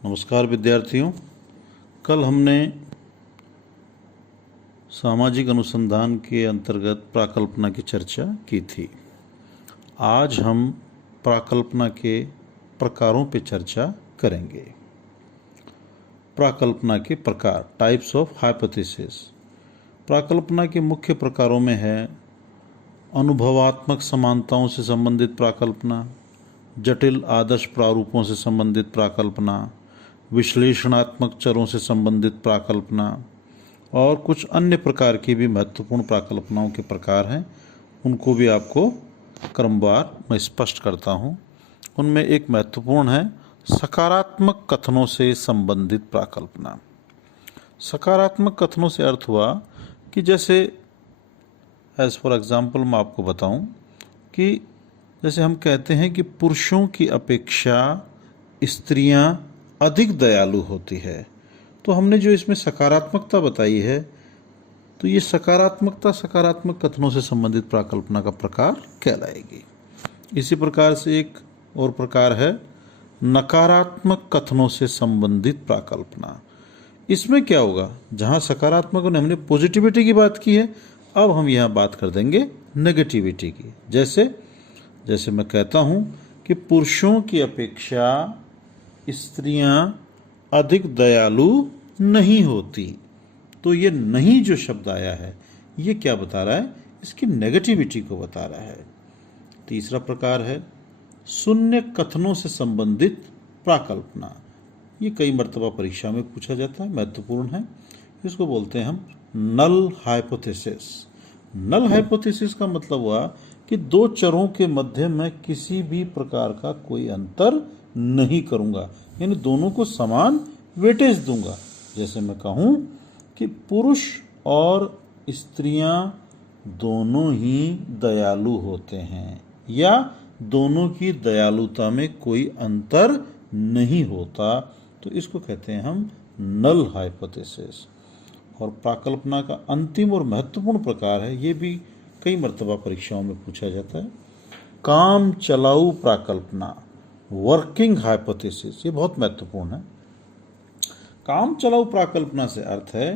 नमस्कार विद्यार्थियों। कल हमने सामाजिक अनुसंधान के अंतर्गत प्राकल्पना की चर्चा की थी। आज हम प्राकल्पना के प्रकारों पर चर्चा करेंगे। प्राकल्पना के प्रकार, टाइप्स ऑफ हाइपोथेसिस। प्राकल्पना के मुख्य प्रकारों में है अनुभवात्मक समानताओं से संबंधित प्राकल्पना, जटिल आदर्श प्रारूपों से संबंधित प्राकल्पना, विश्लेषणात्मक चरों से संबंधित प्राकल्पना और कुछ अन्य प्रकार की भी महत्वपूर्ण प्राकल्पनाओं के प्रकार हैं। उनको भी आपको क्रमवार मैं स्पष्ट करता हूँ। उनमें एक महत्वपूर्ण है सकारात्मक कथनों से संबंधित प्राकल्पना। सकारात्मक कथनों से अर्थ हुआ कि जैसे एज फॉर एग्जाम्पल मैं आपको बताऊं कि जैसे हम कहते हैं कि पुरुषों की अपेक्षा स्त्रियां अधिक दयालु होती है, तो हमने जो इसमें सकारात्मकता बताई है तो ये सकारात्मकता सकारात्मक कथनों से संबंधित प्राकल्पना का प्रकार कहलाएगी। इसी प्रकार से एक और प्रकार है नकारात्मक कथनों से संबंधित प्राकल्पना। इसमें क्या होगा, जहाँ सकारात्मक ने हमने पॉजिटिविटी की बात की है, अब हम यहाँ बात कर देंगे नेगेटिविटी की। जैसे मैं कहता हूँ कि पुरुषों की अपेक्षा स्त्रियां अधिक दयालु नहीं होती, तो ये नहीं जो शब्द आया है ये क्या बता रहा है, इसकी नेगेटिविटी को बता रहा है। तीसरा प्रकार है शून्य कथनों से संबंधित प्राकल्पना। ये कई मर्तबा परीक्षा में पूछा जाता है, महत्वपूर्ण है। इसको बोलते हैं हम नल हाइपोथेसिस। नल हाइपोथेसिस का मतलब हुआ कि दो चरों के मध्य मैं किसी भी प्रकार का कोई अंतर नहीं करूंगा, यानी दोनों को समान वेटेज दूंगा। जैसे मैं कहूं कि पुरुष और स्त्रियां दोनों ही दयालु होते हैं या दोनों की दयालुता में कोई अंतर नहीं होता, तो इसको कहते हैं हम नल हाइपोथेसिस। और प्राकल्पना का अंतिम और महत्वपूर्ण प्रकार है, ये भी कई मर्तबा परीक्षाओं में पूछा जाता है, काम चलाऊ प्राकल्पना, वर्किंग हाइपोथेसिस। ये बहुत महत्वपूर्ण है। काम चलाऊ प्राकल्पना से अर्थ है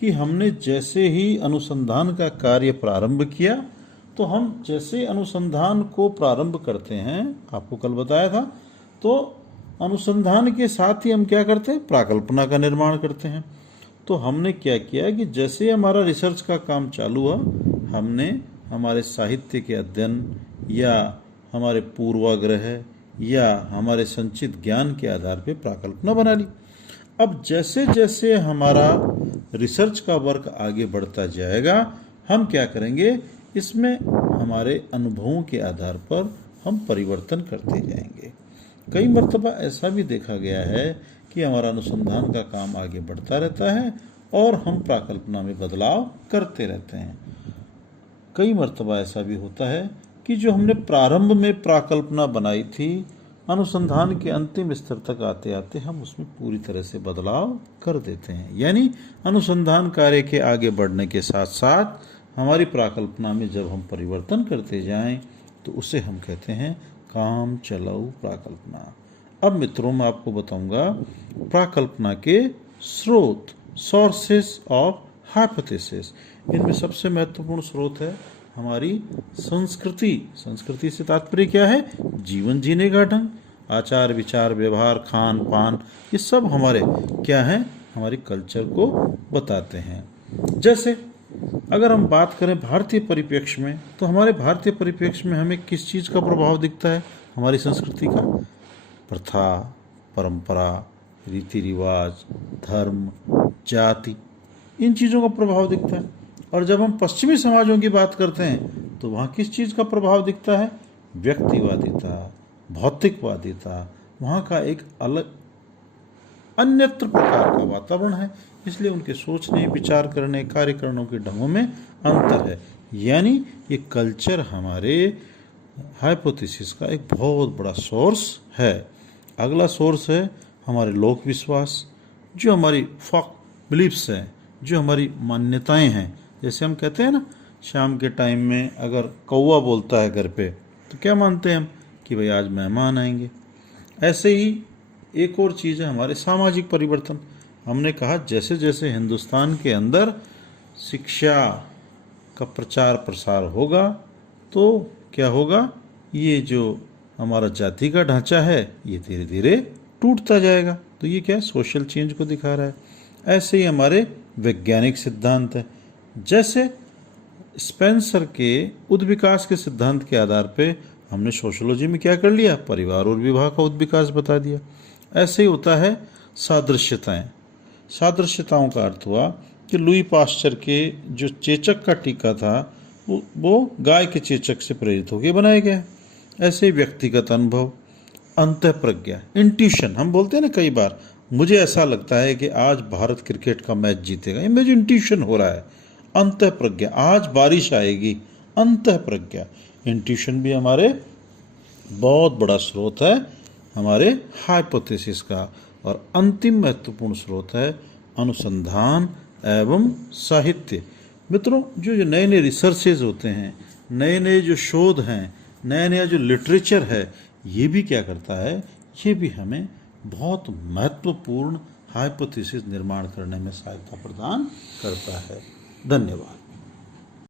कि हमने जैसे ही अनुसंधान का कार्य प्रारंभ किया, तो हम जैसे अनुसंधान को प्रारंभ करते हैं, आपको कल बताया था, तो अनुसंधान के साथ ही हम क्या करते हैं, प्राकल्पना का निर्माण करते हैं। तो हमने क्या किया कि जैसे हमारा रिसर्च का काम चालू हुआ, हमने हमारे साहित्य के अध्ययन या हमारे पूर्वाग्रह या हमारे संचित ज्ञान के आधार पर प्राकल्पना बना ली। अब जैसे जैसे हमारा रिसर्च का वर्क आगे बढ़ता जाएगा, हम क्या करेंगे, इसमें हमारे अनुभवों के आधार पर हम परिवर्तन करते जाएंगे। कई मर्तबा ऐसा भी देखा गया है कि हमारा अनुसंधान का काम आगे बढ़ता रहता है और हम प्राकल्पना में बदलाव करते रहते हैं। कई मर्तबा ऐसा भी होता है कि जो हमने प्रारंभ में प्राकल्पना बनाई थी, अनुसंधान के अंतिम स्तर तक आते आते हम उसमें पूरी तरह से बदलाव कर देते हैं। यानी अनुसंधान कार्य के आगे बढ़ने के साथ साथ हमारी प्राकल्पना में जब हम परिवर्तन करते जाएं, तो उसे हम कहते हैं काम चलाऊ प्राकल्पना। अब मित्रों, मैं आपको बताऊंगा प्राकल्पना के स्रोत, सोर्सेस ऑफ हाइपोथेसिस। इनमें सबसे महत्वपूर्ण स्रोत है हमारी संस्कृति। संस्कृति से तात्पर्य क्या है, जीवन जीने का ढंग, आचार विचार व्यवहार खान पान, ये सब हमारे क्या हैं, हमारी कल्चर को बताते हैं। जैसे अगर हम बात करें भारतीय परिप्रेक्ष्य में, तो हमारे भारतीय परिप्रेक्ष्य में हमें किस चीज़ का प्रभाव दिखता है, हमारी संस्कृति का, प्रथा परंपरा रीति रिवाज धर्म जाति, इन चीज़ों का प्रभाव दिखता है। और जब हम पश्चिमी समाजों की बात करते हैं, तो वहाँ किस चीज़ का प्रभाव दिखता है, व्यक्तिवादिता भौतिकवादिता, वहाँ का एक अलग अन्यत्र प्रकार का वातावरण है, इसलिए उनके सोचने विचार करने कार्य करने के ढंगों में अंतर है। यानी ये कल्चर हमारे हाइपोथेसिस का एक बहुत बड़ा सोर्स है। अगला सोर्स है हमारे लोक विश्वास, जो हमारी फॉक बिलीफ्स हैं, जो हमारी मान्यताएं हैं। जैसे हम कहते हैं ना, शाम के टाइम में अगर कौवा बोलता है घर पे, तो क्या मानते हैं हम कि भाई आज मेहमान आएंगे। ऐसे ही एक और चीज़ है हमारे सामाजिक परिवर्तन। हमने कहा जैसे जैसे हिंदुस्तान के अंदर शिक्षा का प्रचार प्रसार होगा तो क्या होगा, ये जो हमारा जाति का ढांचा है ये धीरे धीरे टूटता जाएगा। तो ये क्या है, सोशल चेंज को दिखा रहा है। ऐसे ही हमारे वैज्ञानिक सिद्धांत है, जैसे स्पेंसर के उद्विकास के सिद्धांत के आधार पे हमने सोशियोलॉजी में क्या कर लिया, परिवार और विवाह का उद्विकास बता दिया। ऐसे ही होता है सादृश्यताएं। सादृश्यताओं का अर्थ हुआ कि लुई पास्चर के जो चेचक का टीका था वो गाय के चेचक से प्रेरित होकर बनाया गया। ऐसे ही व्यक्तिगत अनुभव, अंतःप्रज्ञा, इंट्यूशन, हम बोलते हैं ना कई बार, मुझे ऐसा लगता है कि आज भारत क्रिकेट का मैच जीतेगा, ये मुझे इंट्यूशन हो रहा है। अंतःप्रज्ञा, आज बारिश आएगी, अंतःप्रज्ञा। इंट्यूशन भी हमारे बहुत बड़ा स्रोत है हमारे हाइपोथेसिस का। और अंतिम महत्वपूर्ण स्रोत है अनुसंधान एवं साहित्य। मित्रों, जो नए नए रिसर्चेज होते हैं, नए नए जो शोध हैं, नया नया जो लिटरेचर है, ये भी क्या करता है, ये भी हमें बहुत महत्वपूर्ण हाइपोथेसिस निर्माण करने में सहायता प्रदान करता है। धन्यवाद।